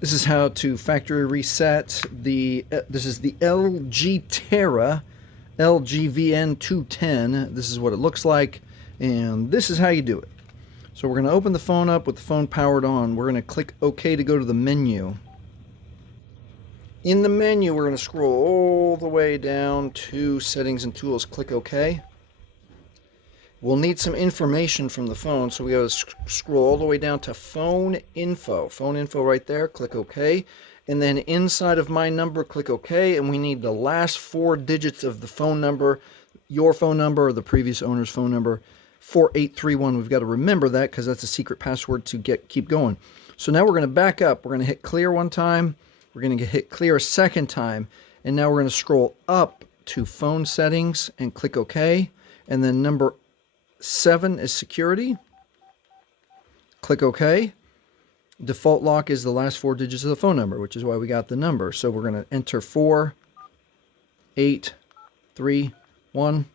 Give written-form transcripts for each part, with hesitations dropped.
This is how to factory reset the, this is the LG Terra, LG VN210. This is what it looks like, and this is how you do it. So we're going to open the phone up with the phone powered on. We're going to click OK to go to the menu. In the menu, we're going to scroll all the way down to Settings and Tools. Click OK. We'll need some information from the phone, so we got to scroll all the way down to Phone Info. Phone Info right there. Click OK. And then inside of My Number, click OK. And we need the last 4 digits of the phone number, your phone number or the previous owner's phone number, 4831. We've got to remember that because that's a secret password to keep going. So now we're going to back up. We're going to hit clear one time. We're going to hit clear a second time. And now we're going to scroll up to Phone Settings and click OK. And then number 7 is security. Click OK. Default lock is the last 4 digits of the phone number, which is why we got the number. So we're going to enter 4831,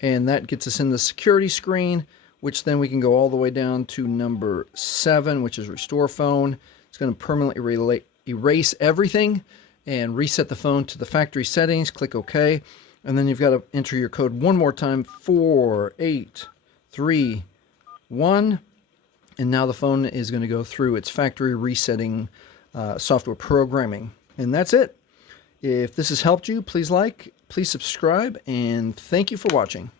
and that gets us in the security screen, which then we can go all the way down to number 7, which is restore phone. It's going to permanently erase everything and reset the phone to the factory settings. Click OK. And then you've got to enter your code one more time, 4831. And now the phone is going to go through its factory resetting software programming. And that's it. If this has helped you, please like, please subscribe, and thank you for watching.